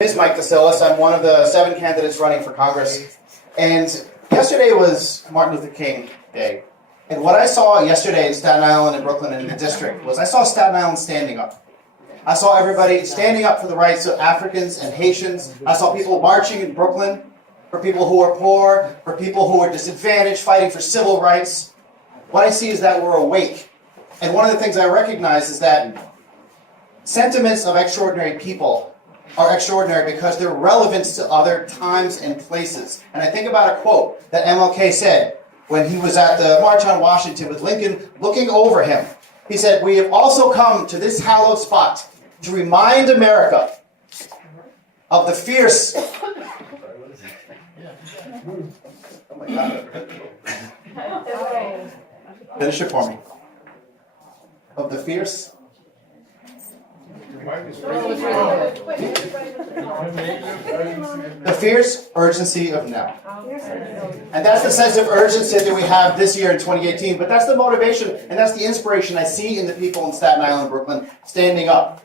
Is Mike De Cillis. I'm one of the 7 candidates running for Congress. And yesterday was Martin Luther King Day. And what I saw yesterday in Staten Island and Brooklyn and in the district was I saw Staten Island standing up. I saw everybody standing up for the rights of Africans and Haitians. I saw people marching in Brooklyn for people who are poor, for people who are disadvantaged, fighting for civil rights. What I see is that we're awake. And one of the things I recognize is that sentiments of extraordinary people are extraordinary because they're relevant to other times and places. And I think about a quote that MLK said when he was at the March on Washington with Lincoln looking over him. He said, "We have also come to this hallowed spot to remind America of the fierce..." Oh my God. Finish it for me. Of the fierce... The fierce urgency of now. And that's the sense of urgency that we have this year in 2018. But that's the motivation and that's the inspiration I see in the people in Staten Island, Brooklyn, standing up.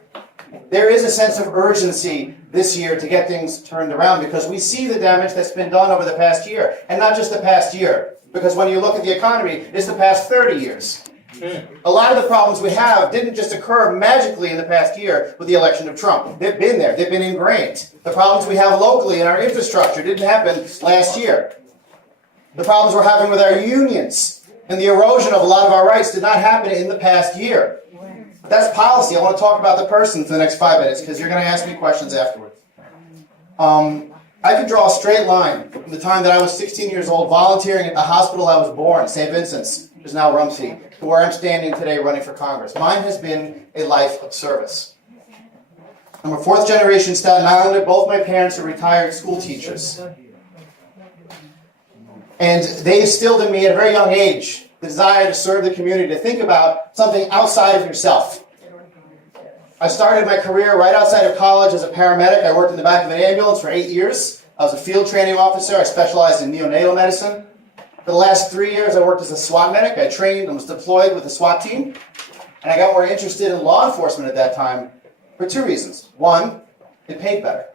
There is a sense of urgency this year to get things turned around because we see the damage that's been done over the past year. And not just the past year. Because when you look at the economy, it's the past 30 years. A lot of the problems we have didn't just occur magically in the past year with the election of Trump. They've been there. They've been ingrained. The problems we have locally in our infrastructure didn't happen last year. The problems we're having with our unions and the erosion of a lot of our rights did not happen in the past year. But that's policy. I want to talk about the person for the next 5 minutes because you're going to ask me questions afterwards. I could draw a straight line from the time that I was 16 years old volunteering at the hospital I was born, St. Vincent's, which is now Rumsey, to where I'm standing today running for Congress. Mine has been a life of service. I'm a 4th generation Staten Islander. Both my parents are retired school teachers. And they instilled in me at a very young age the desire to serve the community, to think about something outside of yourself. I started my career right outside of college as a paramedic. I worked in the back of an ambulance for 8 years. I was a field training officer. I specialized in neonatal medicine. For the last 3 years, I worked as a SWAT medic. I trained and was deployed with the SWAT team. And I got more interested in law enforcement at that time for 2 reasons. One, it paid better.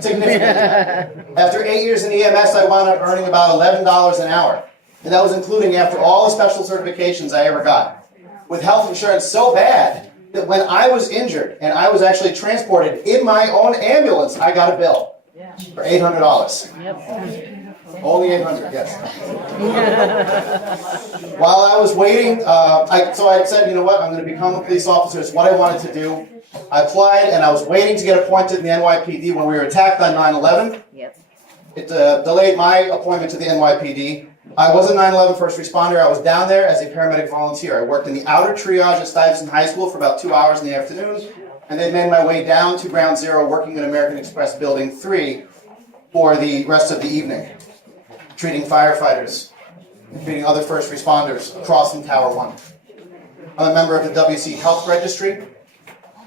Significantly better. After 8 years in EMS, I wound up earning about $11 an hour. And that was including after all the special certifications I ever got. With health insurance so bad that when I was injured and I was actually transported in my own ambulance, I got a bill for $800. Only $800, yes. While I was waiting, so I said, you know what, I'm going to become a police officer. It's what I wanted to do. I applied, and I was waiting to get appointed in the NYPD when we were attacked on 9/11. It delayed my appointment to the NYPD. I was a 9/11 first responder. I was down there as a paramedic volunteer. I worked in the outer triage at Stuyvesant High School for about 2 hours in the afternoon, and then made my way down to Ground Zero, working in American Express Building 3 for the rest of the evening, treating firefighters, and treating other first responders across from Tower 1. I'm a member of the WC Health Registry.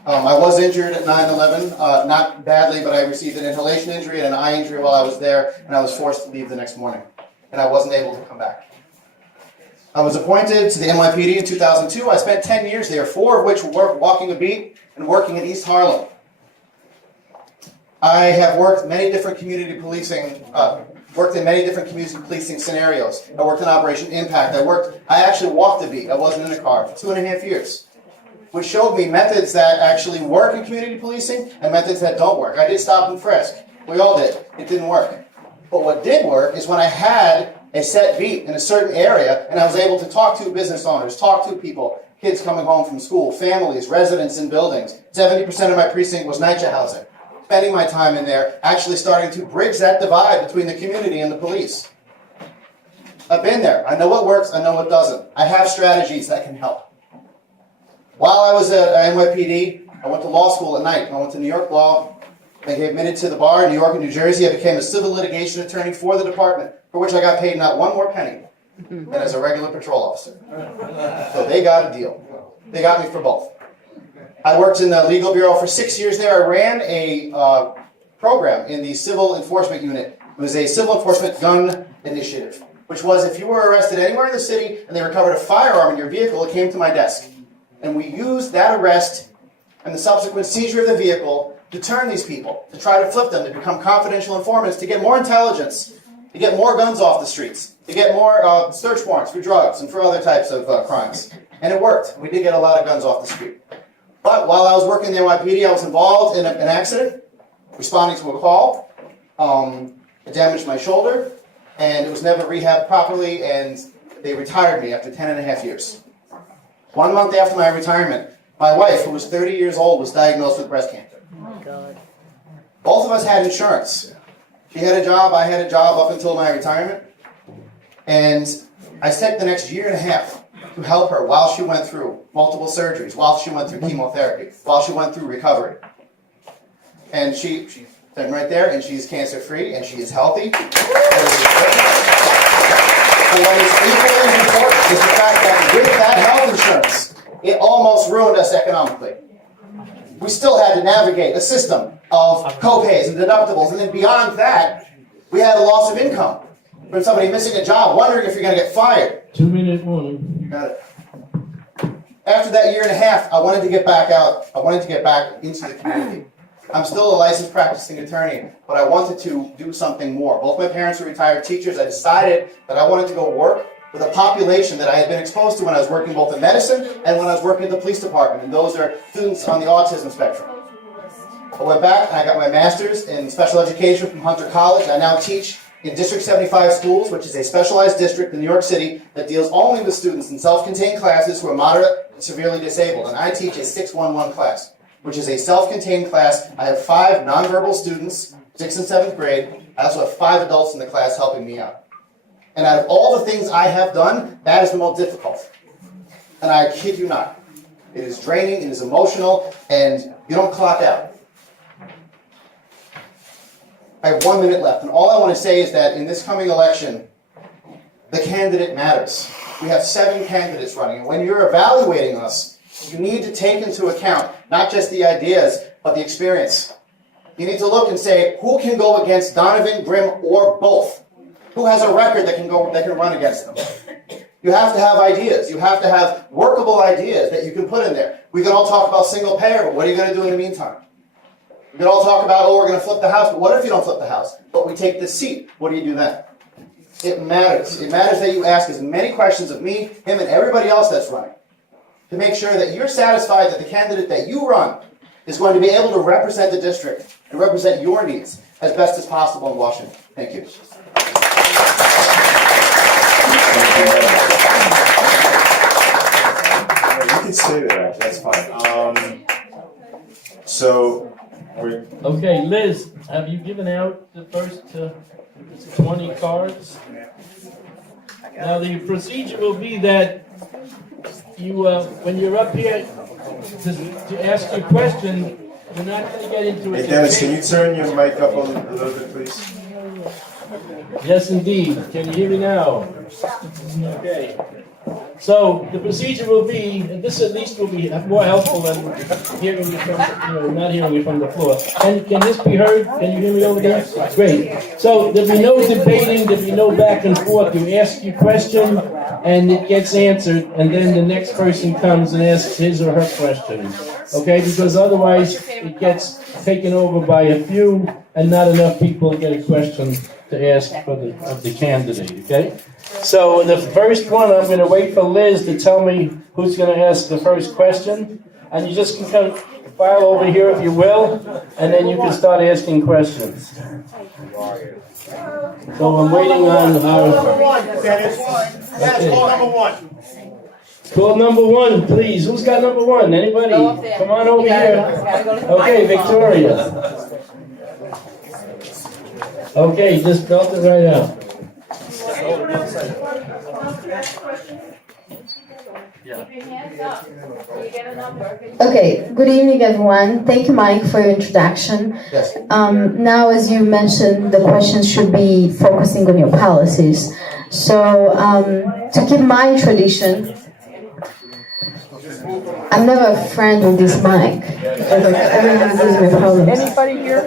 I was injured at 9/11, not badly, but I received an inhalation injury and an eye injury while I was there, and I was forced to leave the next morning, and I wasn't able to come back. I was appointed to the NYPD in 2002. I spent 10 years there, 4 of which were walking a beat and working in East Harlem. I have worked many different community policing worked in many different community policing scenarios. I worked in Operation Impact. I actually walked the beat. I wasn't in a car for 2.5 years, which showed me methods that actually work in community policing and methods that don't work. I did stop and frisk. We all did. It didn't work. But what did work is when I had a set beat in a certain area and I was able to talk to business owners, talk to people, kids coming home from school, families, residents in buildings. 70% of my precinct was NYCHA housing. Spending my time in there, actually starting to bridge that divide between the community and the police. I've been there. I know what works. I know what doesn't. I have strategies that can help. While I was at NYPD, I went to law school at night. I went to New York Law. I got admitted to the bar in New York and New Jersey. I became a civil litigation attorney for the department, for which I got paid not one more penny than as a regular patrol officer. So they got a deal. They got me for both. I worked in the legal bureau for 6 years there. I ran a program in the civil enforcement unit. It was a civil enforcement gun initiative, which was if you were arrested anywhere in the city and they recovered a firearm in your vehicle, it came to my desk. And we used that arrest and the subsequent seizure of the vehicle to turn these people, to try to flip them, to become confidential informants, to get more intelligence, to get more guns off the streets, to get more search warrants for drugs and for other types of crimes. And it worked. We did get a lot of guns off the street. But while I was working in the NYPD, I was involved in an accident, responding to a call. It damaged my shoulder, and it was never rehabbed properly, and they retired me after 10.5 years. 1 month after my retirement, my wife, who was 30 years old, was diagnosed with breast cancer. Oh, God. Both of us had insurance. She had a job, I had a job up until my retirement. And I spent the next 1.5 years to help her while she went through multiple surgeries, while she went through chemotherapy, while she went through recovery. And she's sitting right there, and she's cancer-free, and she is healthy. But what is equally important is the fact that with that health insurance, it almost ruined us economically. We still had to navigate a system of co-pays and deductibles, and then beyond that, we had a loss of income from somebody missing a job, wondering if you're going to get fired. 2-minute warning. You got it. After that 1.5 years, I wanted to get back out. I wanted to get back into the community. I'm still a licensed practicing attorney, but I wanted to do something more. Both my parents were retired teachers. I decided that I wanted to go work with a population that I had been exposed to when I was working both in medicine and when I was working at the police department, and those are students on the autism spectrum. I went back and I got my master's in special education from Hunter College. I now teach in District 75 schools, which is a specialized district in New York City that deals only with students in self-contained classes who are moderate and severely disabled. And I teach a 611 class, which is a self-contained class. I have 5 nonverbal students, 6th and 7th grade. I also have 5 adults in the class helping me out. And out of all the things I have done, that is the most difficult. And I kid you not. It is draining, it is emotional, and you don't clock out. I have 1 minute left, and all I want to say is that in this coming election, the candidate matters. We have 7 candidates running, and when you're evaluating us, you need to take into account not just the ideas, but the experience. You need to look and say, who can go against Donovan, Grimm, or both? Who has a record that can run against them? You have to have ideas. You have to have workable ideas that you can put in there. We can all talk about single payer, but what are you going to do in the meantime? We can all talk about, oh, we're going to flip the house, but what if you don't flip the house? But we take this seat. What do you do then? It matters. It matters that you ask as many questions of me, him, and everybody else that's running to make sure that you're satisfied that the candidate that you run is going to be able to represent the district and represent your needs as best as possible in Washington. Thank you. You can stay there, that's fine. Okay, Liz, have you given out the first 20 cards? Now the procedure will be that you, when you're up here to ask your question, you're not going to get into it. Hey Dennis, can you turn your mic up a little bit, please? Yes, indeed. Can you hear me now? Okay. So the procedure will be, and this at least will be more helpful than hearing me from, not hearing me from the floor. And can this be heard? Can you hear me over there? Great. So there'll be no debating, there'll be no back and forth. You ask your question, and it gets answered, and then the next person comes and asks his or her question. Okay? Because otherwise it gets taken over by a few, and not enough people get a question to ask of the candidate. Okay? So the first one, I'm going to wait for Liz to tell me who's going to ask the first question. And you just can come file over here if you will, and then you can start asking questions. So I'm waiting on our... Dennis, call number 1. Call number 1, please. Who's got number 1? Anybody? Come on over here. Okay, Victoria. Okay, just belt it right out. Okay, good evening everyone. Thank you, Mike, for your introduction. Yes. Now, as you mentioned, the questions should be focusing on your policies. So, to keep my tradition, I'm never a friend with this mic. Everyone gives me problems. Anybody here?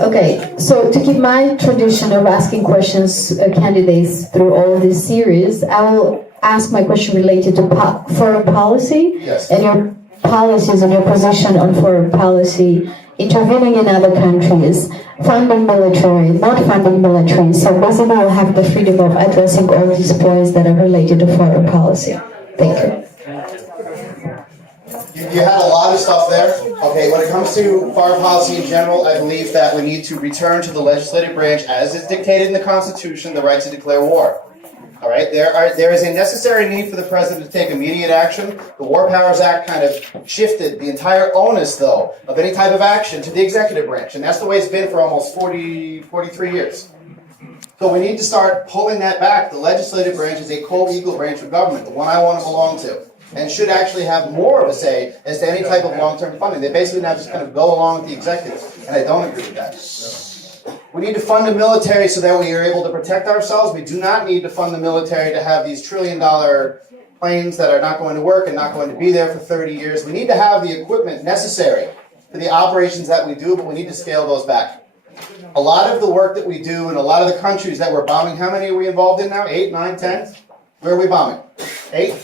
Okay, so to keep my tradition of asking questions candidates through all this series, I will ask my question related to foreign policy. Yes. And your policies and your position on foreign policy intervening in other countries, funding military, not funding military. So basically we'll have the freedom of addressing all these points that are related to foreign policy. Thank you. You had a lot of stuff there. Okay, when it comes to foreign policy in general, I believe that we need to return to the legislative branch, as is dictated in the Constitution, the right to declare war. All right, there is a necessary need for the president to take immediate action. The War Powers Act kind of shifted the entire onus, though, of any type of action to the executive branch, and that's the way it's been for almost 43 years. So we need to start pulling that back. The legislative branch is a co-equal branch of government, the one I want to belong to, and should actually have more of a say as to any type of long-term funding. They basically now just kind of go along with the executive, and I don't agree with that. We need to fund the military so that we are able to protect ourselves. We do not need to fund the military to have these trillion-dollar planes that are not going to work and not going to be there for 30 years. We need to have the equipment necessary for the operations that we do, but we need to scale those back. A lot of the work that we do in a lot of the countries that we're bombing, how many are we involved in now? 8, 9, 10? Where are we bombing? 8?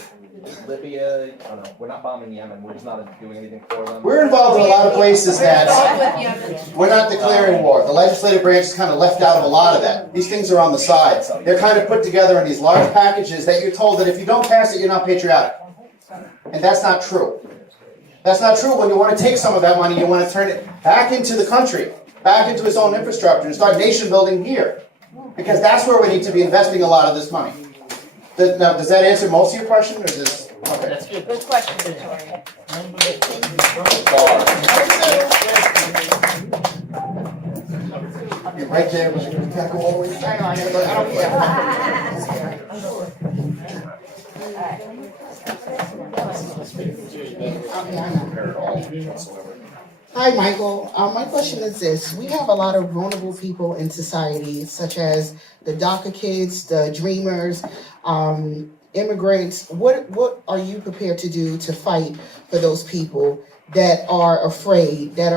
Libya, I don't know, we're not bombing Yemen, we're just not doing anything for them. We're involved in a lot of places that we're not declaring war. The legislative branch is kind of left out of a lot of that. These things are on the side. They're kind of put together in these large packages that you're told that if you don't pass it, you're not patriotic. And that's not true. That's not true. When you want to take some of that money, you want to turn it back into the country, back into its own infrastructure, and start nation building here. Because that's where we need to be investing a lot of this money. Now, does that answer most of your question, or is this... Okay. That's good. Good question, Victoria. You're right there, but you can't go all the way back. I don't care. Hi, Michael. My question is this. We have a lot of vulnerable people in society, such as the DACA kids, the dreamers, immigrants. What are you prepared to do to fight for those people that are afraid that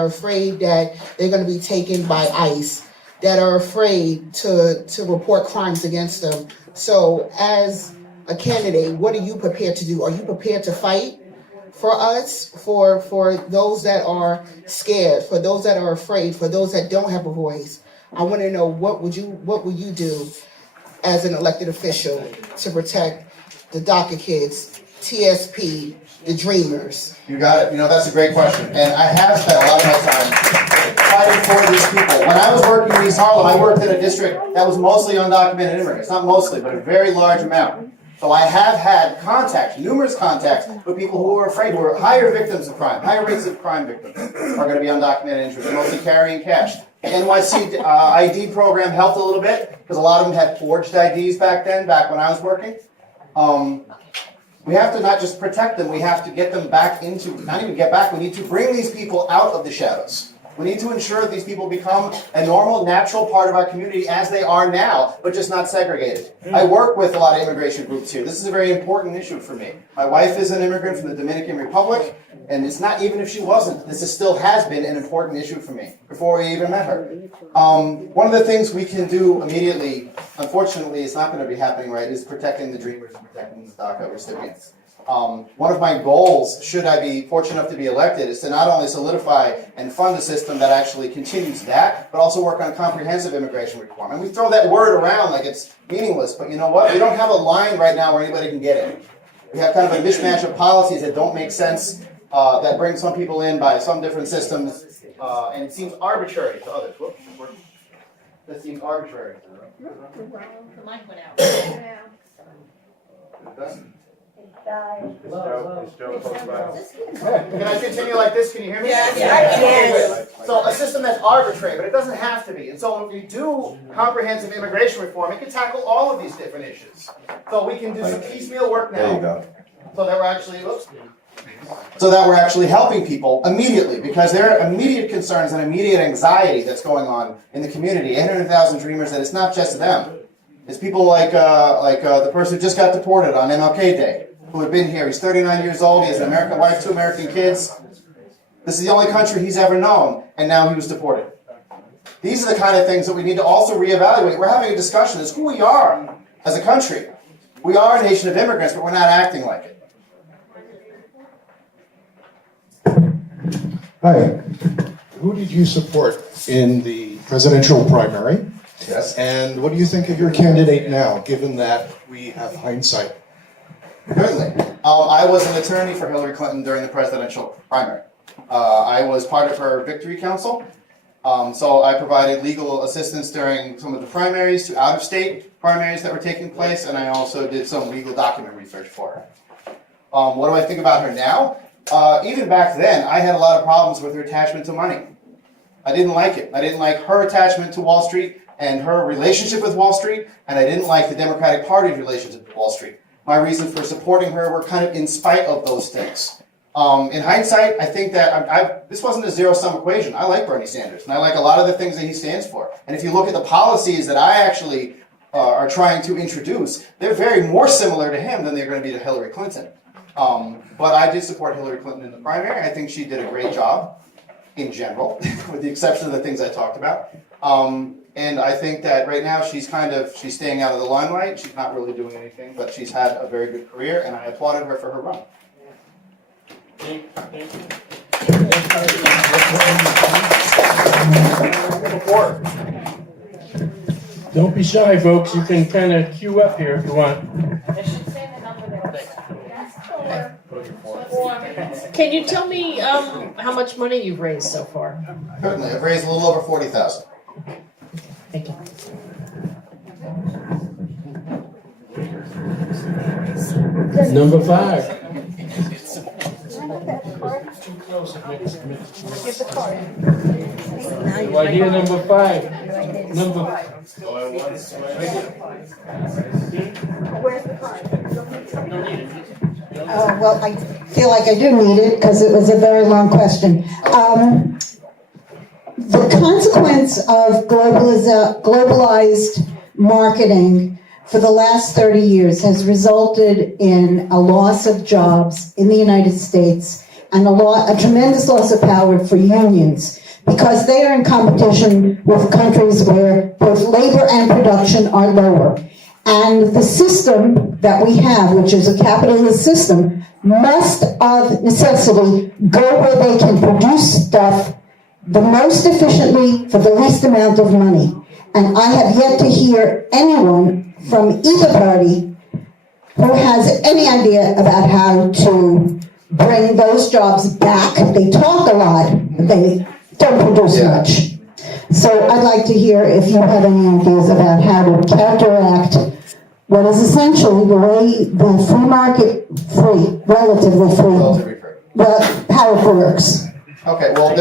they're going to be taken by ICE, that are afraid to report crimes against them? So as a candidate, what are you prepared to do? Are you prepared to fight for us, for those that are scared, for those that are afraid, for those that don't have a voice? I want to know what would you do as an elected official to protect the DACA kids, TSP, the dreamers? You got it. You know, that's a great question. And I have spent a lot of my time fighting for these people. When I was working in East Harlem, I worked in a district that was mostly undocumented immigrants. Not mostly, but a very large amount. So I have had contacts, numerous contacts, with people who are afraid, who are higher victims of crime, higher rates of crime victims are going to be undocumented immigrants, mostly carrying cash. The NYC ID program helped a little bit, because a lot of them had forged IDs back then, back when I was working. We have to not just protect them, we have to get them back into, not even get back, we need to bring these people out of the shadows. We need to ensure that these people become a normal, natural part of our community as they are now, but just not segregated. I work with a lot of immigration groups here. This is a very important issue for me. My wife is an immigrant from the Dominican Republic, and it's not even if she wasn't. This still has been an important issue for me before we even met her. One of the things we can do immediately, unfortunately it's not going to be happening right, is protecting the dreamers and protecting the DACA recipients. One of my goals, should I be fortunate enough to be elected, is to not only solidify and fund a system that actually continues that, but also work on comprehensive immigration reform. And we throw that word around like it's meaningless, but you know what? We don't have a line right now where anybody can get in. We have kind of a mishmash of policies that don't make sense, that bring some people in by some different systems, and it seems arbitrary to others. Whoops, that seems arbitrary. The mic went out. Can I continue like this? Can you hear me? Yes. So a system that's arbitrary, but it doesn't have to be. And so when we do comprehensive immigration reform, it can tackle all of these different issues. So we can do some piecemeal work now. There you go. So that we're actually helping people immediately, because there are immediate concerns and immediate anxiety that's going on in the community. 800,000 dreamers, that it's not just them. It's people like the person who just got deported on MLK Day, who had been here. He's 39 years old, he has an American wife, 2 American kids. This is the only country he's ever known, and now he was deported. These are the kind of things that we need to also reevaluate. We're having a discussion as who we are as a country. We are a nation of immigrants, but we're not acting like it. Hi. who did you support in the presidential primary? Yes. And what do you think of your candidate now, given that we have hindsight? Certainly. I was an attorney for Hillary Clinton during the presidential primary. I was part of her victory council. So I provided legal assistance during some of the primaries to out-of-state primaries that were taking place, and I also did some legal document research for her. What do I think about her now? Even back then, I had a lot of problems with her attachment to money. I didn't like it. I didn't like her attachment to Wall Street and her relationship with Wall Street, and I didn't like the Democratic Party's relationship with Wall Street. My reasons for supporting her were kind of in spite of those things. In hindsight, I think that this wasn't a zero-sum equation. I like Bernie Sanders, and I like a lot of the things that he stands for. And if you look at the policies that I actually are trying to introduce, they're very more similar to him than they're going to be to Hillary Clinton. But I did support Hillary Clinton in the primary. I think she did a great job in general, with the exception of the things I talked about. And I think that right now she's staying out of the limelight. She's not really doing anything, but she's had a very good career, and I applauded her for her run. Don't be shy, folks. You can kind of queue up here if you want. Can you tell me how much money you've raised so far? Certainly, I've raised a little over $40,000. Thank you. Number 5. Right here, number 5. Number 5. Well, I feel like I do need it because it was a very long question. The consequence of globalized marketing for the last 30 years has resulted in a loss of jobs in the United States and a tremendous loss of power for unions because they are in competition with countries where both labor and production are lower. And the system that we have, which is a capitalist system, must of necessity go where they can produce stuff the most efficiently for the least amount of money. And I have yet to hear anyone from either party who has any idea about how to bring those jobs back. They talk a lot, but they don't produce much. So I'd like to hear if you have any ideas about how to counteract what is essentially the way the free market, relatively free, well, how it works. Okay, well,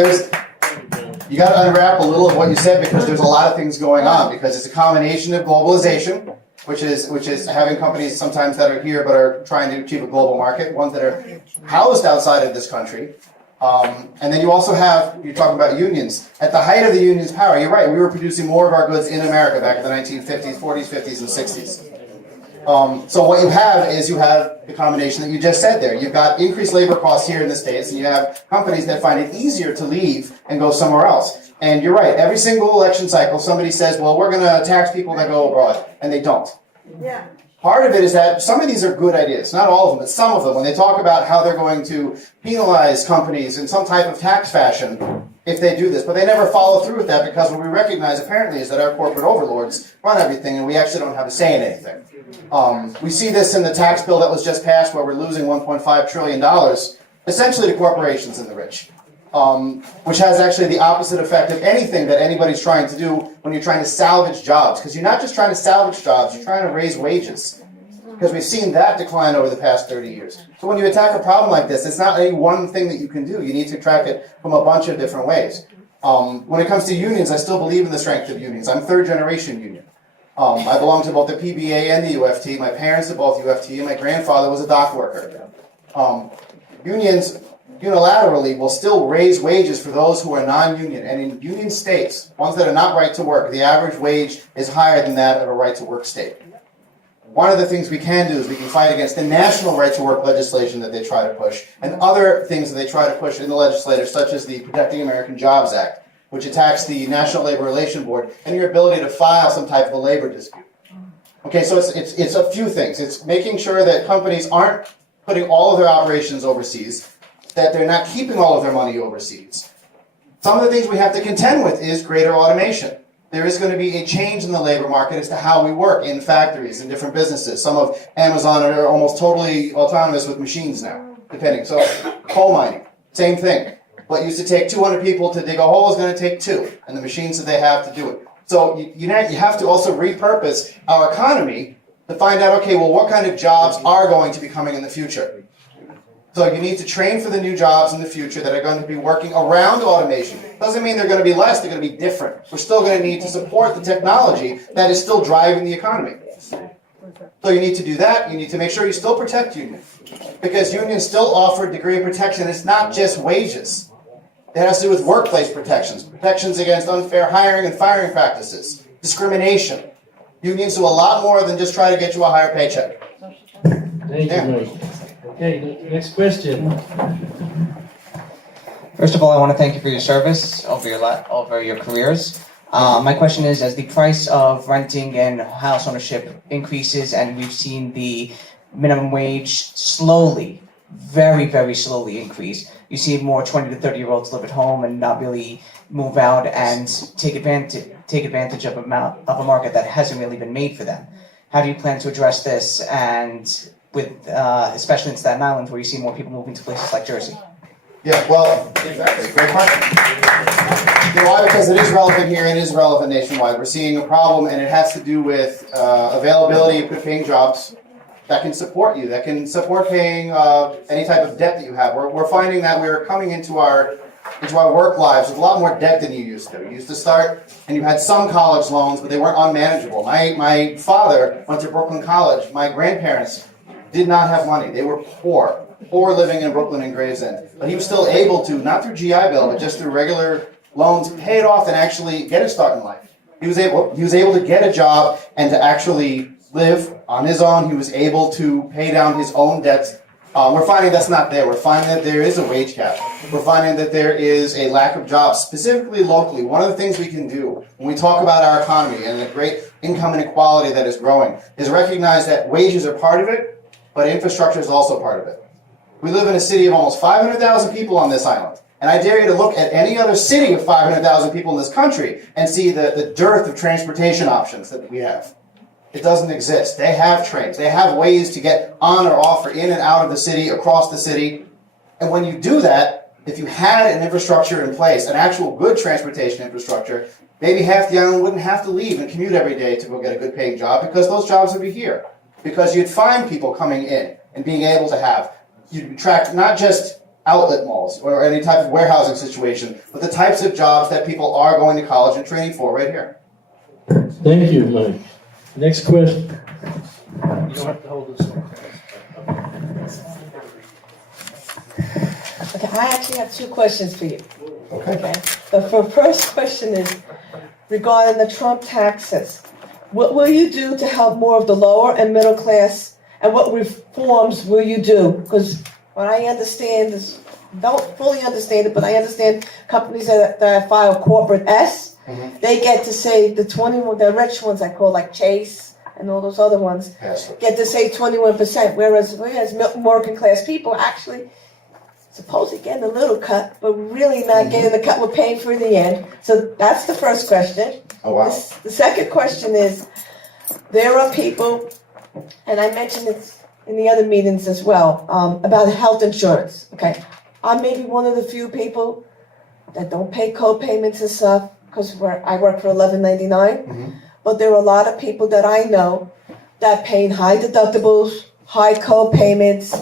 you got to unwrap a little of what you said because there's a lot of things going on because it's a combination of globalization, which is having companies sometimes that are here but are trying to achieve a global market, ones that are housed outside of this country. And then you also you're talking about unions. At the height of the union's power, you're right, we were producing more of our goods in America back in the 1950s, 40s, 50s, and 60s. So what you have the combination that you just said there. You've got increased labor costs here in the States, and you have companies that find it easier to leave and go somewhere else. And you're right, every single election cycle, somebody says, well, we're going to tax people that go abroad, and they don't. Yeah. Part of it is that some of these are good ideas, not all of them, but some of them, when they talk about how they're going to penalize companies in some type of tax fashion if they do this, but they never follow through with that because what we recognize apparently is that our corporate overlords run everything and we actually don't have a say in anything. We see this in the tax bill that was just passed where we're losing $1.5 trillion essentially to corporations and the rich, which has actually the opposite effect of anything that anybody's trying to do when you're trying to salvage jobs. Because you're not just trying to salvage jobs, you're trying to raise wages. Because we've seen that decline over the past 30 years. So when you attack a problem like this, it's not any one thing that you can do. You need to attack it from a bunch of different ways. When it comes to unions, I still believe in the strength of unions. I'm third generation union. I belong to both the PBA and the UFT. My parents are both UFT, and my grandfather was a dock worker. Unions unilaterally will still raise wages for those who are non-union. And in union states, ones that are not right to work, the average wage is higher than that of a right to work state. One of the things we can do is we can fight against the national right to work legislation that they try to push and other things that they try to push in the legislature, such as the Protecting American Jobs Act, which attacks the National Labor Relations Board and your ability to file some type of a labor dispute. Okay, so it's a few things. It's making sure that companies aren't putting all of their operations overseas, that they're not keeping all of their money overseas, Some of the things we have to contend with is greater automation. There is going to be a change in the labor market as to how we work in factories and different businesses. Some of Amazon are almost totally autonomous with machines now, depending. So coal mining, same thing. What used to take 200 people to dig a hole is going to take 2, and the machines that they have to do it. So you have to also repurpose our economy to find out, okay, well, what kind of jobs are going to be coming in the future? So you need to train for the new jobs in the future that are going to be working around automation. Doesn't mean they're going to be less, they're going to be different. We're still going to need to support the technology that is still driving the economy. So you need to do that. You need to make sure you still protect unions. Because unions still offer a degree of protection. It's not just wages. It has to do with workplace protections, protections against unfair hiring and firing practices, discrimination. Unions do a lot more than just try to get you a higher paycheck. Thank you, Mike. Okay, next question. First of all, I want to thank you for your service over your careers. My question is, as the price of renting and house ownership increases, and we've seen the minimum wage slowly, very, very slowly increase, you see more 20 to 30-year-olds live at home and not really move out and take advantage of a market that hasn't really been made for them. How do you plan to address this, and with especially in Staten Island, where you see more people moving to places like Jersey? Yeah, well, exactly. Great question. You know why? Because it is relevant here and it is relevant nationwide. We're seeing a problem, and it has to do with availability of good-paying jobs that can support you, that can support paying any type of debt that you have. We're finding that we're coming into our work lives with a lot more debt than you used to. You used to start, and you had some college loans, but they weren't unmanageable. My father went to Brooklyn College. My grandparents did not have money. They were poor living in Brooklyn and Gravesend. But he was still able to, not through GI Bill, but just through regular loans, pay it off and actually get a start in life. He was able to get a job and to actually live on his own. He was able to pay down his own debts. We're finding that's not there. We're finding that there is a wage cap. We're finding that there is a lack of jobs, specifically locally. One of the things we can do when we talk about our economy and the great income inequality that is growing is recognize that wages are part of it, but infrastructure is also part of it. We live in a city of almost 500,000 people on this island. And I dare you to look at any other city of 500,000 people in this country and see the dearth of transportation options that we have. It doesn't exist. They have trains. They have ways to get on or off or in and out of the city, across the city. And when you do that, if you had an infrastructure in place, an actual good transportation infrastructure, maybe half the island wouldn't have to leave and commute every day to go get a good paying job, because those jobs would be here. Because you'd find people coming in and being able to have. You'd attract not just outlet malls or any type of warehousing situation, but the types of jobs that people are going to college and training for right here. Thank you, Mike. Next question. You don't have to hold this one. Okay, I actually have 2 questions for you. Okay. The first question is regarding the Trump taxes. What will you do to help more of the lower and middle class, and what reforms will you do? Because what I understand is, don't fully understand it, but I understand companies that file corporate S, they get to save the rich ones I call like Chase and all those other ones, get to save 21%, whereas working class people actually supposedly getting a little cut, but really not getting the cut we're paying for in the end. So that's the first question. Oh, wow. The second question is, there are people, and I mentioned it in the other meetings as well, about health insurance. Okay, I'm maybe one of the few people that don't pay co-payments and stuff, because I work for $11.99. But there are a lot of people that I know that pay high deductibles, high co-payments,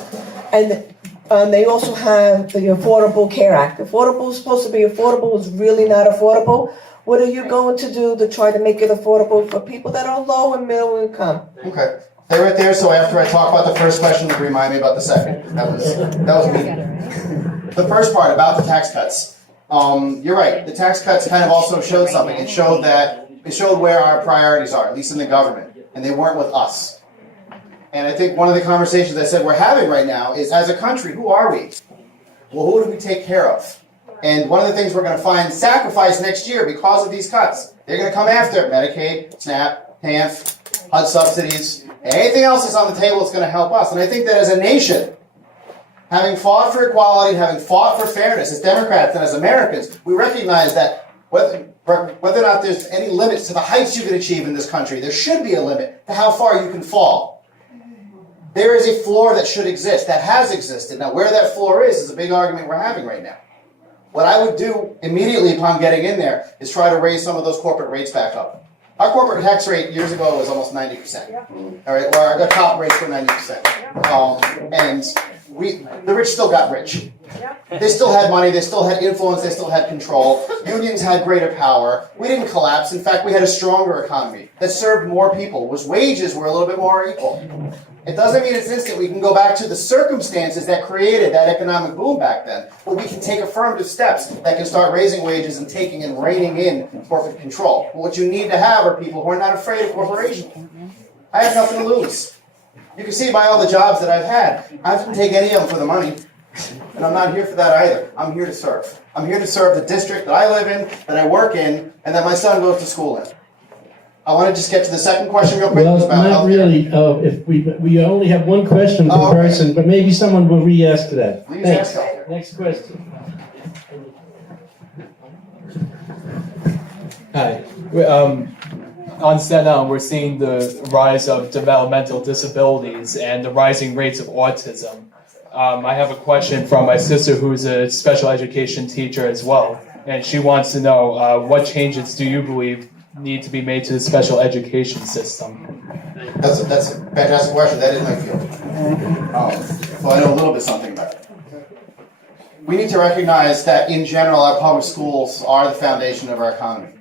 and they also have the Affordable Care Act. Affordable is supposed to be affordable, is really not affordable. What are you going to do to try to make it affordable for people that are low and middle income? Okay. Stay right there, so after I talk about the first question, remind me about the second. That was me. The first part about the tax cuts. You're right. The tax cuts kind of also showed something. It showed where our priorities are, at least in the government, and they weren't with us. And I think one of the conversations I said we're having right now is, as a country, who are we? Well, who do we take care of? And one of the things we're going to find sacrifice next year because of these cuts, they're going to come after Medicaid, SNAP, TANF, HUD subsidies, and anything else that's on the table is going to help us. And I think that as a nation, Having fought for equality, having fought for fairness as Democrats and as Americans, we recognize that whether or not there's any limits to the heights you can achieve in this country, there should be a limit to how far you can fall. There is a floor that should exist, that has existed. Now, where that floor is a big argument we're having right now. What I would do immediately upon getting in there is try to raise some of those corporate rates back up. Our corporate tax rate years ago was almost 90%. All right, well, our top rates were 90%. And the rich still got rich. They still had money, they still had influence, they still had control. Unions had greater power. We didn't collapse. In fact, we had a stronger economy that served more people, whose wages were a little bit more equal. It doesn't mean it's instant. We can go back to the circumstances that created that economic boom back then, but we can take affirmative steps that can start raising wages and taking and reining in corporate control. But what you need to have are people who are not afraid of corporations. I have nothing to lose. You can see by all the jobs that I've had, I didn't take any of them for the money. And I'm not here for that either. I'm here to serve. I'm here to serve the district that I live in, that I work in, and that my son goes to school in. I want to just get to the second question real quick. Well, about not really. If we only have one question per person, but maybe someone will re-ask that. Please Thanks. ask. Next question. Hi. On Staten Island, we're seeing the rise of developmental disabilities and the rising rates of autism. I have a question from my sister, who's a special education teacher as well, and she wants to know what changes do you believe need to be made to the special education system? That's a fantastic question. That is my field. So I know a little bit something about it. We need to recognize that in general, our public schools are the foundation of our economy.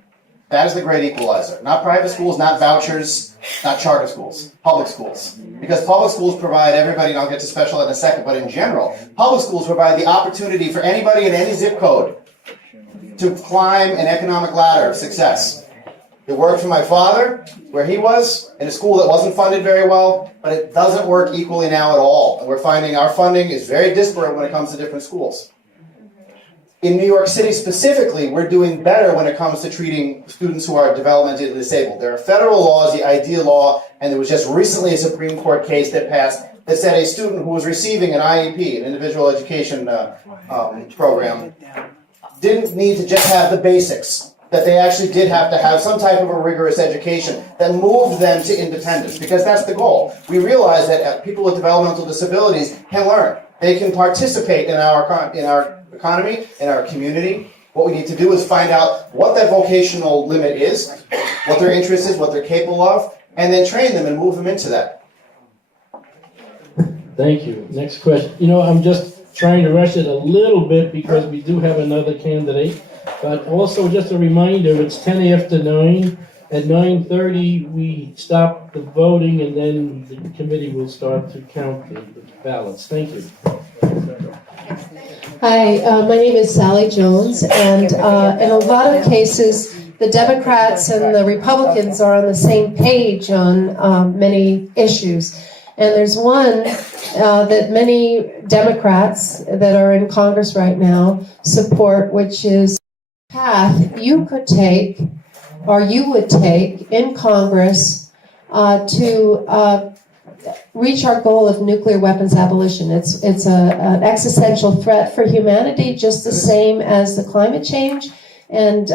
That is the great equalizer. Not private schools, not vouchers, not charter schools, public schools. Because public schools provide everybody, and I'll get to special ed in a second, but in general, public schools provide the opportunity for anybody in any zip code to climb an economic ladder of success. It worked for my father, where he was, in a school that wasn't funded very well, but it doesn't work equally now at all. And we're finding our funding is very disparate when it comes to different schools. In New York City specifically, we're doing better when it comes to treating students who are developmentally disabled. There are federal laws, the IDEA law, and there was just recently a Supreme Court case that passed that said a student who was receiving an IEP, an individual education program, didn't need to just have the basics, that they actually did have to have some type of a rigorous education that moved them to independence, because that's the goal. We realize that people with developmental disabilities can learn. They can participate in our economy, in our community. What we need to do is find out what that vocational limit is, what their interest is, what they're capable of, and then train them and move them into that. Thank you. Next question. You know, I'm just trying to rush it a little bit because we do have another candidate. But also just a reminder, it's 10 after 9. At 9:30, we stop the voting, and then the committee will start to count the ballots. Thank you. Hi, my name is Sally Jones, and in a lot of cases, the Democrats and the Republicans are on the same page on many issues. And there's one that many Democrats that are in Congress right now support, which is path you could take, or you would take in Congress to reach our goal of nuclear weapons abolition. It's an existential threat for humanity, just the same as the climate change, and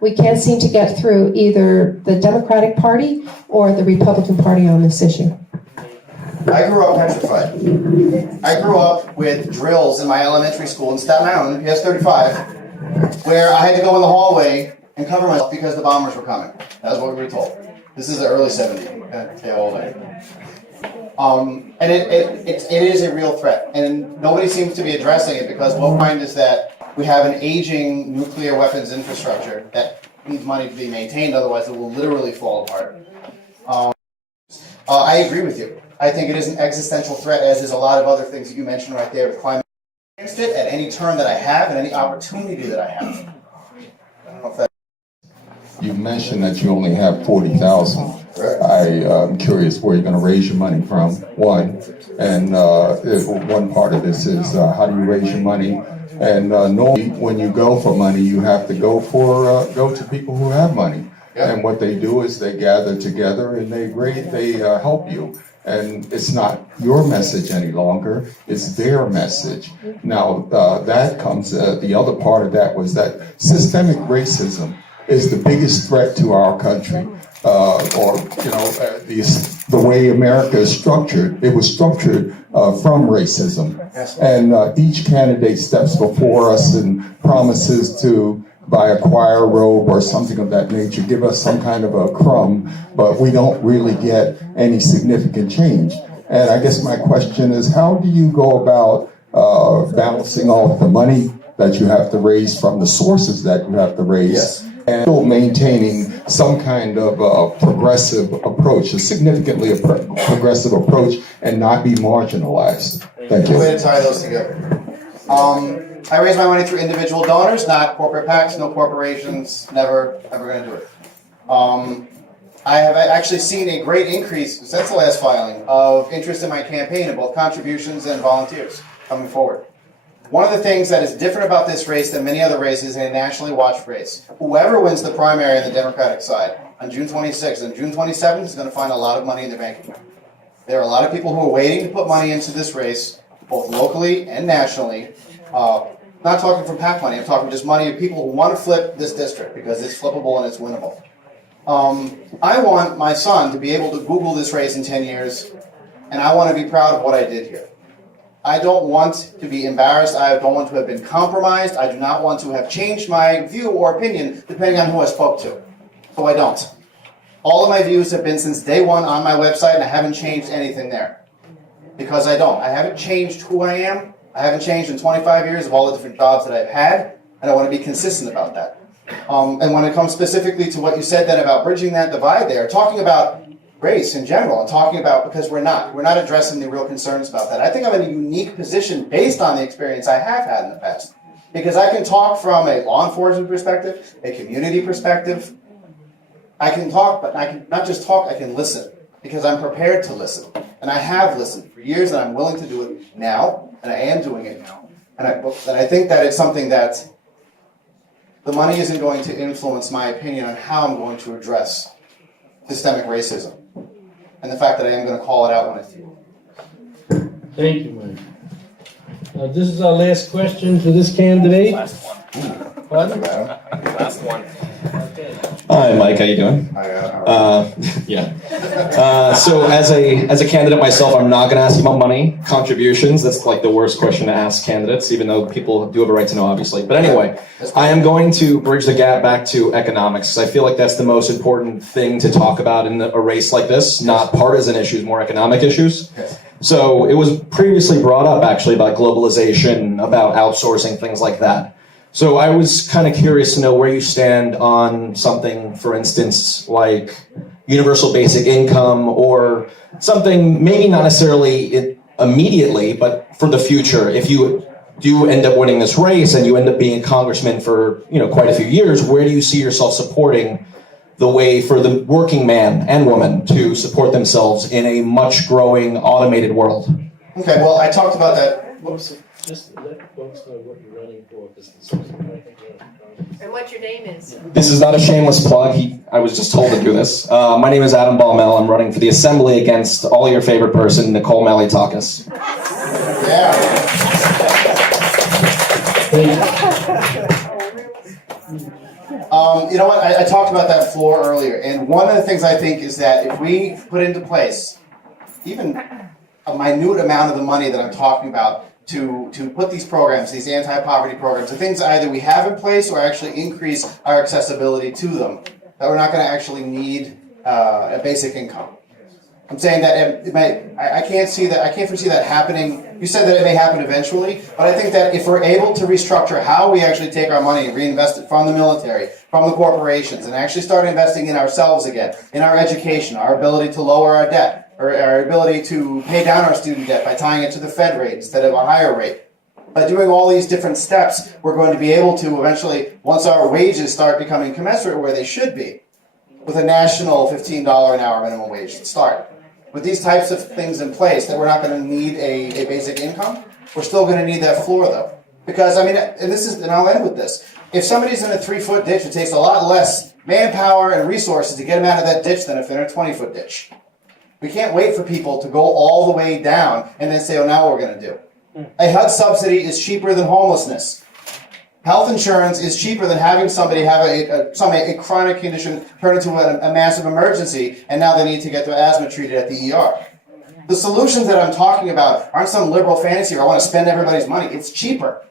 we can't seem to get through either the Democratic Party or the Republican Party on this issue. I grew up petrified. I grew up with drills in my elementary school in Staten Island, PS 35, where I had to go in the hallway and cover myself because the bombers were coming. That was what we were told. This is the early 70s. And it is a real threat. And nobody seems to be addressing it because what we find is that we have an aging nuclear weapons infrastructure that needs money to be maintained, otherwise it will literally fall apart. I agree with you. I think it is an existential threat, as is a lot of other things that you mentioned right there with climate against it at any turn that I have and any opportunity that I have. I don't know if that. You mentioned that you only have 40,000. I'm curious where you're going to raise your money from, one. And one part of this is how do you raise your money? And normally when you go for money, you have to go to people who have money. And what they do is they gather together and they help you. And it's not your message any longer, it's their message. Now, that comes, the other part of that was that systemic racism is the biggest threat to our country. The way America is structured, it was structured from racism. And each candidate steps before us and promises to buy a choir robe or something of that nature, give us some kind of a crumb, but we don't really get any significant change. And I guess my question is, how do you go about balancing off the money that you have to raise from the sources that you have to raise, and still maintaining some kind of progressive approach, a significantly progressive approach, and not be marginalized? Thank you. Way to tie those together. I raise my money through individual donors, not corporate PACs, no corporations, never going to do it. I have actually seen a great increase since the last filing of interest in my campaign in both contributions and volunteers coming forward. One of the things that is different about this race than many other races in a nationally watched race, whoever wins the primary on the Democratic side on June 26th and June 27th is going to find a lot of money in their bank account. There are a lot of people who are waiting to put money into this race, both locally and nationally. Not talking from PAC money, I'm talking just money of people who want to flip this district because it's flippable and it's winnable. I want my son to be able to Google this race in 10 years, and I want to be proud of what I did here. I don't want to be embarrassed. I don't want to have been compromised. I do not want to have changed my view or opinion depending on who I spoke to. So I don't. All of my views have been since day one on my website, and I haven't changed anything there. Because I don't. I haven't changed who I am. I haven't changed in 25 years of all the different jobs that I've had, and I want to be consistent about that. And when it comes specifically to what you said then about bridging that divide there, talking about race in general, and talking about, because we're not addressing the real concerns about that. I think I'm in a unique position based on the experience I have had in the past. Because I can talk from a law enforcement perspective, a community perspective. I can talk, but I can not just talk, I can listen. Because I'm prepared to listen. And I have listened for years, and I'm willing to do it now. And I am doing it now. And I think that it's something that the money isn't going to influence my opinion on how I'm going to address systemic racism. And the fact that I am going to call it out when it's due. Thank you, Mike. This is our last question to this candidate. Last one. Pardon? Last one. Okay. Hi, Mike. How you doing? So as a candidate myself, I'm not going to ask you about money, contributions. That's like the worst question to ask candidates, even though people do have a right to know, obviously. But anyway, I am going to bridge the gap back to economics. I feel like that's the most important thing to talk about in a race like this, not partisan issues, more economic issues. So it was previously brought up, actually, about globalization, about outsourcing, things like that. So I was kind of curious to know where you stand on something, for instance, like universal basic income, or something maybe not necessarily immediately, but for the future. If you do end up winning this race and you end up being a congressman for quite a few years, where do you see yourself supporting the way for the working man and woman to support themselves in a much growing automated world? Okay, well, I talked about that. Just let folks know what you're running for. And what your name is. This is not a shameless plug. I was just told to do this. My name is Adam Baumel. I'm running for the Assembly against all your favorite person, Nicole Malliotakis. Yeah. You know what? I talked about that floor earlier, and one of the things I think is that if we put into place even a minute amount of the money that I'm talking about to put these programs, these anti-poverty programs, the things either we have in place or actually increase our accessibility to them, that we're not going to actually need a basic income. I'm saying that I can't foresee that happening. You said that it may happen eventually, but I think that if we're able to restructure how we actually take our money and reinvest it from the military, from the corporations, and actually start investing in ourselves again, in our education, our ability to lower our debt, or our ability to pay down our student debt by tying it to the Fed rate instead of a higher rate. By doing all these different steps, we're going to be able to eventually, once our wages start becoming commensurate where they should be, with a national $15 an hour minimum wage to start. With these types of things in place, that we're not going to need a basic income, we're still going to need that floor though. Because, and I'll end with this. If somebody's in a 3-foot ditch, it takes a lot less manpower and resources to get them out of that ditch than if they're in a 20-foot ditch. We can't wait for people to go all the way down and then say, oh, now what we're going to do. A HUD subsidy is cheaper than homelessness. Health insurance is cheaper than having somebody have a chronic condition turn into a massive emergency, and now they need to get their asthma treated at the ER. The solutions that I'm talking about aren't some liberal fantasy where I want to spend everybody's money. It's cheaper.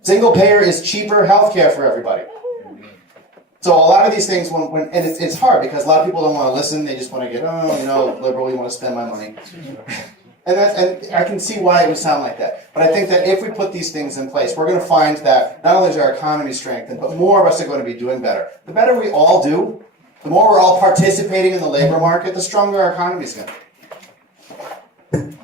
Single payer is cheaper health care for everybody. So a lot of these things, and it's hard because a lot of people don't want to listen. They just want to get, liberal, you want to spend my money. And I can see why it would sound like that. But I think that if we put these things in place, we're going to find that not only is our economy strengthened, but more of us are going to be doing better. The better we all do, the more we're all participating in the labor market, the stronger our economy is going to be.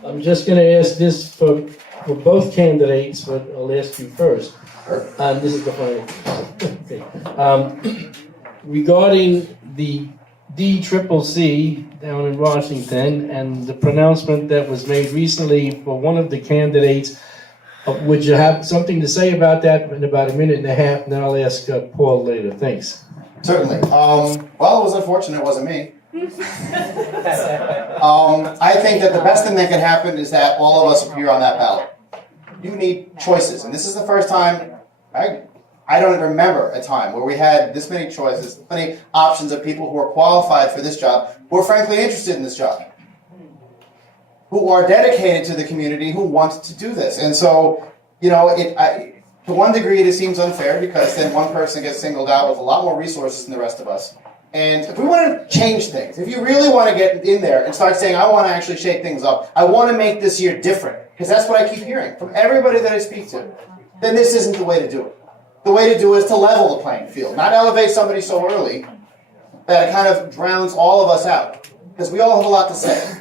I'm just going to ask this for both candidates, but I'll ask you first. This is the final. Okay. Regarding the DCCC down in Washington and the pronouncement that was made recently for one of the candidates, would you have something to say about that in about a minute and a half? And then I'll ask Paul later. Thanks. Certainly. Well, it was unfortunate it wasn't me. I think that the best thing that can happen is that all of us appear on that ballot. You need choices, and this is the first time I don't remember a time where we had this many choices, this many options of people who are qualified for this job, who are frankly interested in this job, who are dedicated to the community, who want to do this. And so, to one degree, it seems unfair because then one person gets singled out with a lot more resources than the rest of us. And if we want to change things, if you really want to get in there and start saying, I want to actually shake things up, I want to make this year different, because that's what I keep hearing from everybody that I speak to, then this isn't the way to do it. The way to do it is to level the playing field, not elevate somebody so early that it kind of drowns all of us out, because we all have a lot to say.